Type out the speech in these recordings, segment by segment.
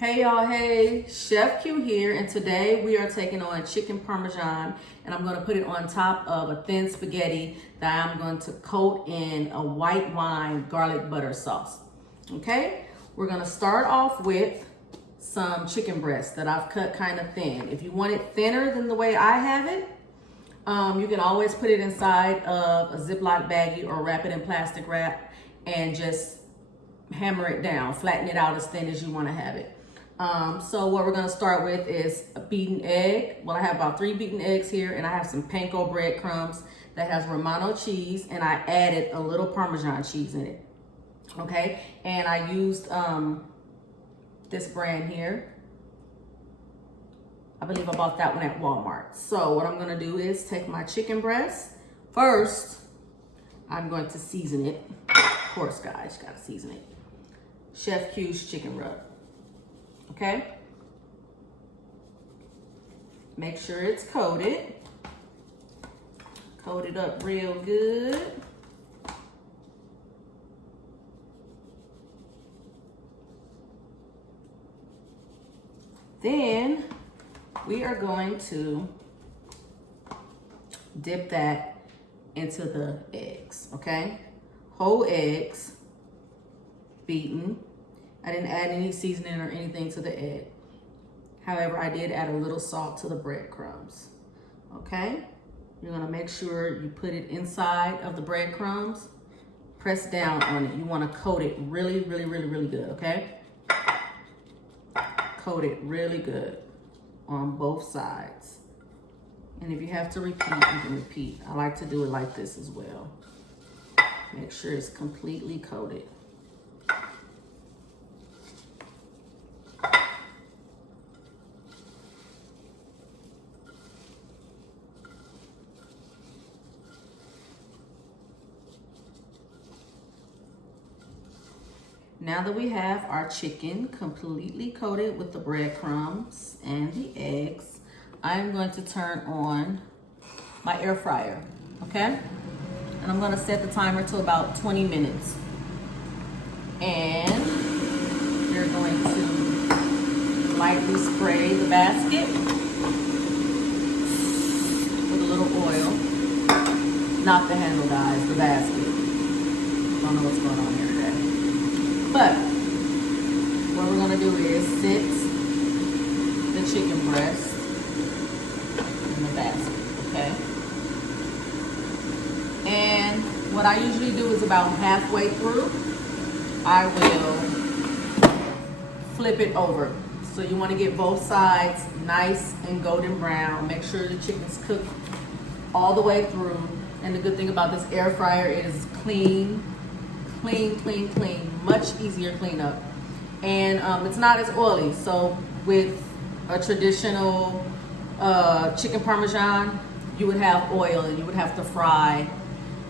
Hey y'all, hey, Chef Q here, and today we are taking on chicken parmesan, and I'm going to put it on top of a thin spaghetti that I'm going to coat in a white wine garlic butter sauce. Okay, we're going to start off with some chicken breast that I've cut kind of thin. If you want it thinner than the way I have it, you can always put it inside of a Ziploc baggie or wrap it in plastic wrap and just hammer it down, flatten it out as thin as you want to have it. So what we're going to start with is a beaten egg. Well, I have about 3 beaten eggs here, and I have some panko breadcrumbs that has Romano cheese, and I added a little Parmesan cheese in it. Okay, and I used this brand here. I believe I bought that one at Walmart. So what I'm going to do is take my chicken breast. First, I'm going to season it. Of course, guys, you got to season it. Chef Q's chicken rub. Okay, make sure it's coated. Coat it up real good. Then we are going to dip that into the eggs, okay? Whole eggs, beaten. I didn't add any seasoning or anything to the egg. However, I did add a little salt to the breadcrumbs. Okay? You're gonna make sure you put it inside of the breadcrumbs. Press down on it. You wanna coat it really, really, really, really good, okay? Coat it really good on both sides. And if you have to repeat, you can repeat. I like to do it like this as well. Make sure it's completely coated. Now that we have our chicken completely coated with the breadcrumbs and the eggs, I'm going to turn on my air fryer, okay? And I'm gonna set the timer to about 20 minutes. And you're going to lightly spray the basket with a little oil. Not the handle, guys, the basket. Don't know what's going on here today. But what we're gonna do is sit the chicken breast in the basket, okay? And what I usually do is about halfway through, I will flip it over. So you wanna get both sides nice and golden brown. Make sure the chicken's cooked all the way through. And the good thing about this air fryer is clean. Much easier cleanup. And it's not as oily. So with a traditional chicken parmesan, you would have oil and you would have to fry.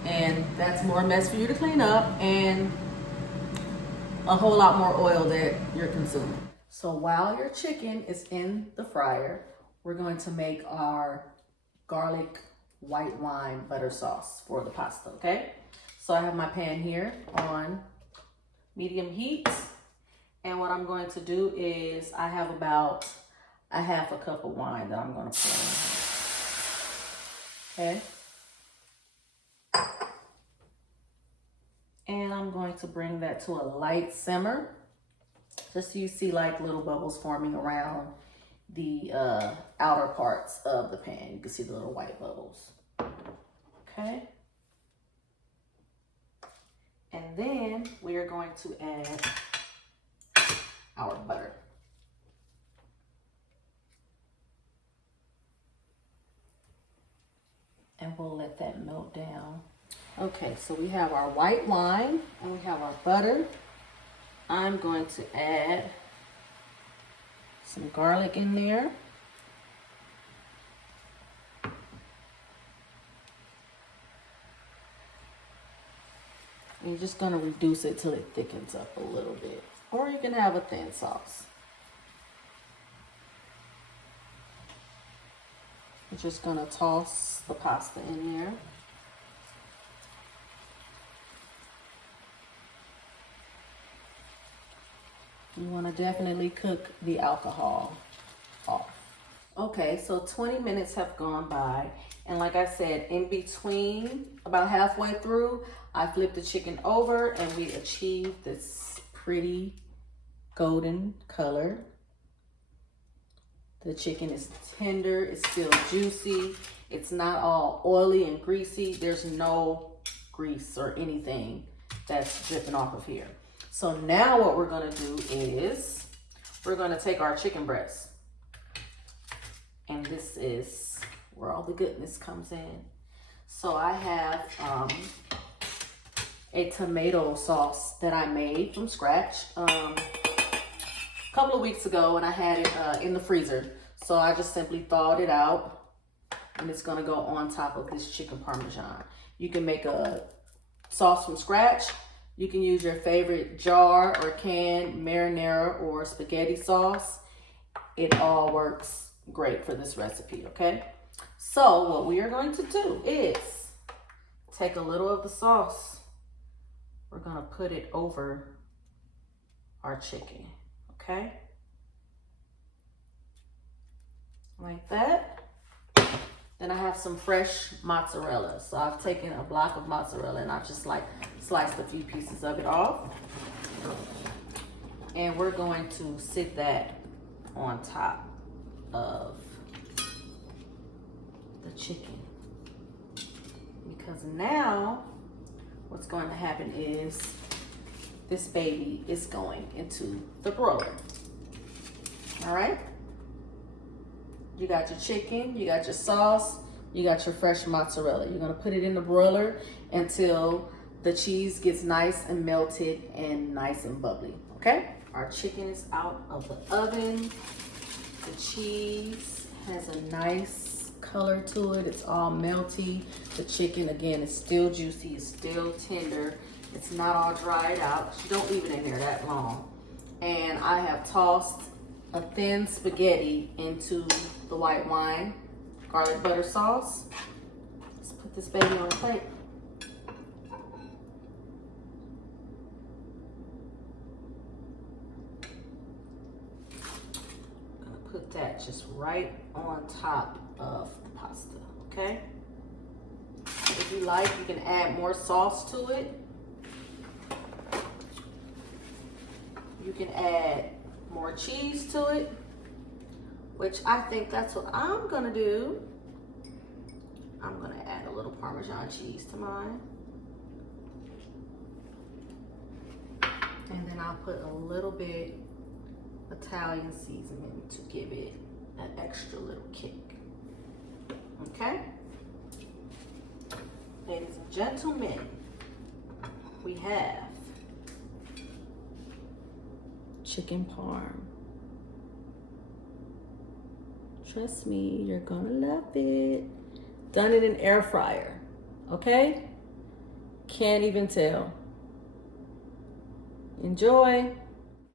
And that's more mess for you to clean up and a whole lot more oil that you're consuming. So while your chicken is in the fryer, we're going to make our garlic white wine butter sauce for the pasta, okay? So I have my pan here on medium heat. And what I'm going to do is I have about a half a cup of wine that I'm going to pour in. Okay? And I'm going to bring that to a light simmer. Just so you see like little bubbles forming around the outer parts of the pan. You can see the little white bubbles. Okay? And then we are going to add our butter. And we'll let that melt down. Okay, so we have our white wine and we have our butter. I'm going to add some garlic in there. And you're just gonna reduce it till it thickens up a little bit. Or you can have a thin sauce. You're just gonna toss the pasta in there. You want to definitely cook the alcohol off. Okay, so 20 minutes have gone by, and like I said, in between, about halfway through, I flipped the chicken over and we achieved this pretty golden color. The chicken is tender, it's still juicy, it's not all oily and greasy. There's no grease or anything that's dripping off of here. So now what we're gonna do is we're gonna take our chicken breast, and this is where all the goodness comes in. So I have a tomato sauce that I made from scratch a couple of weeks ago, and I had it in the freezer. So I just simply thawed it out, and it's gonna go on top of this chicken parmesan. You can make a sauce from scratch. You can use your favorite jar or can marinara or spaghetti sauce. It all works great for this recipe, okay? So what we are going to do is take a little of the sauce. We're gonna put it over our chicken, okay? Like that. Then I have some fresh mozzarella. So I've taken a block of mozzarella and I've just like sliced a few pieces of it off. And we're going to sit that on top of the chicken. Because now what's going to happen is this baby is going into the broiler. All right? You got your chicken, you got your sauce, you got your fresh mozzarella. You're gonna put it in the broiler until the cheese gets nice and melted and nice and bubbly, okay? Our chicken is out of the oven. The cheese has a nice color to it. It's all melty. The chicken, again, is still juicy, it's still tender. It's not all dried out. You don't leave it in there that long. And I have tossed a thin spaghetti into the white wine garlic butter sauce. Let's put this baby on a plate. I'm gonna put that just right on top of the pasta, okay? If you like, you can add more sauce to it. You can add more cheese to it, which I think that's what I'm gonna do. I'm gonna add a little Parmesan cheese to mine. And then I'll put a little bit Italian seasoning to give it an extra little kick. Okay? Ladies and gentlemen, we have chicken parm. Trust me, you're gonna love it. Done it in air fryer, okay? Can't even tell. Enjoy.